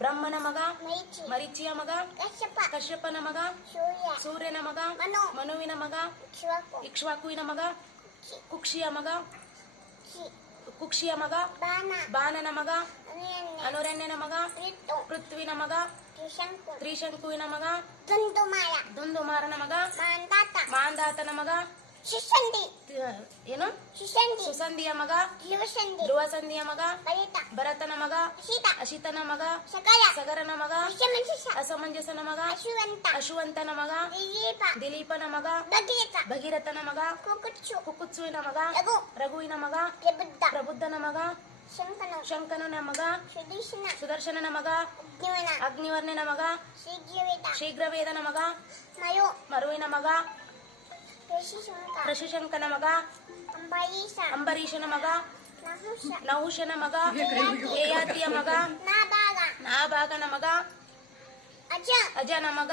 ಬ್ರಹ್ಮನ ಮಗ ಮರೀಚಿಯ ಮಗ ಕಶ್ಯಪ. ಕಶ್ಯಪನ ಮಗ ಸೂರ್ಯ. ಸೂರ್ಯನ ಮಗ ಮನು. ಮನುವಿನ ಮಗ ಇಕ್ಷ್ವಾಕುವಿನ ಮಗ ಕುಕ್ಷಿಯ ಮಗ ಕುಕ್ಷಿಯ ಮಗ ಬಾನನ ಮಗ ಅನುರಣ್ಯನ ಮಗ ಪೃಥ್ವಿನ ಮಗ ತ್ರಿಶಂಕು. ತ್ರಿಶಂಕುವಿನ ಮಗ ದುಂದುಮಾರ ದುಂದುಮಾರನ ಮಗ ಮಾಂದಾತ. ಮಾಂದಾತನ ಮಗ ತ- ಏನು? ಸುಸಂಧಿ. ಸುಸಂಧಿಯ ಮಗ? ಧ್ರುವಸಂಧಿ ಧ್ರುವಸಂಧಿಯ ಮಗ? ಭರತನ ಮಗ? ಅಶಿತ ಅಶಿತನ ಮಗ? ಸಕಲ ಸಗರನ ಮಗ? ಅಸಮಂಜಸನ ಮಗ? ಅಶುವಂತ. ಅಶುವಂತನ ಮಗ? ದಿಲೀಪ. ದಿಲೀಪನ ಮಗ? ಭಗೀರಥ. ಭಗೀರಥನ ಮಗ? ಕುಕುತ್ಸು ಕುಕುತ್ಸುವಿನ ಮಗ? ರಘು. ರಘುವಿನ ಮಗ? ಪ್ರಬುದ್ಧ. ಪ್ರಬುದ್ಧನ ಮಗ? ಶಂಕನು. ಶಂಕನನ ಮಗ? ಸುದರ್ಶನನ ಮಗ? ಅಗ್ನಿವರ್ಣನ ಮಗ? ಶೀಘ್ರವೇದ. ಶೀಘ್ರವೇದನ ಮಗ? ಮರುವಿನ ಮಗ? ಋಷಿಶಂಕನ ಮಗ. ಅಂಬರೀಷ. ಅಂಬರೀಷನ ಮಗ. ನೌಶನ ಮಗ. ಯಯಾತಿಯ ಮಗ. ನಾಭಾಗ. ನಾಭಾಗನ ಮಗ. ಅಜ. ಅಜನ ಮಗ.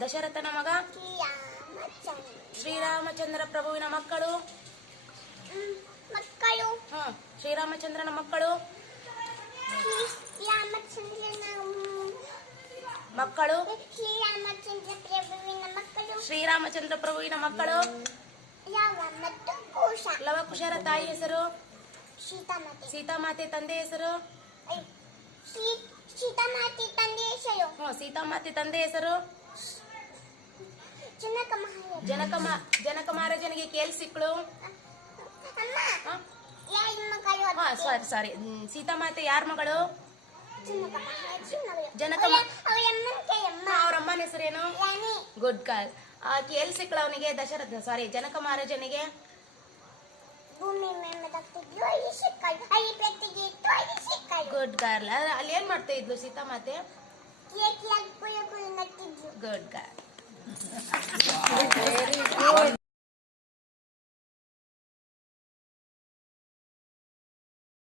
ದಶರಥನ ಮಗ. ಶ್ರೀರಾಮಚಂದ್ರ. ಪ್ರಭುವಿನ ಮಕ್ಕಳು. ಮಕ್ಕಳು. ಶ್ರೀರಾಮಚಂದ್ರನ ಮಕ್ಕಳು. ಶ್ರೀರಾಮಚಂದ್ರನ ಮಕ್ಕಳು? ಶ್ರೀರಾಮಚಂದ್ರ ಪ್ರಭುವಿನ ಮಕ್ಕಳು? ಲವ ಕುಶರ ತಾಯಿ ಹೆಸರು? ಸೀತಾಮಾತೆ. ತಂದೆ ಹೆಸರು? ಸೀತಾಮಾತೆ ತಂದೆ ಹೆಸರು. ಜನಕ ಜನಕ ಮಹಾರಾಜನಿಗೆ ಕೇಳಿ ಸಿಕ್ಕಳು. ಸಾರಿ ಸಾರಿ. ಸೀತಾಮಾತೆ ಯಾರ ಮಗಳು? ಜನಕ ಹೆಸರೇನು? ಗುಡ್ ಕಾಲ್ ಆಕೆ ಎಲ್ಲಿ ಸಿಕ್ಕಳ ಅವನಿಗೆ? ದಶರಥ ಸಾರಿ ಜನಕ ಮಹಾರಾಜನಿಗೆ ಗುಡ್ ಗರ್ಲ್ ಅಲ್ಲಿ ಏನ್ ಮಾಡ್ತಾ ಇದ್ಲು ಸೀತಾ ಮಾತೆ? Good girl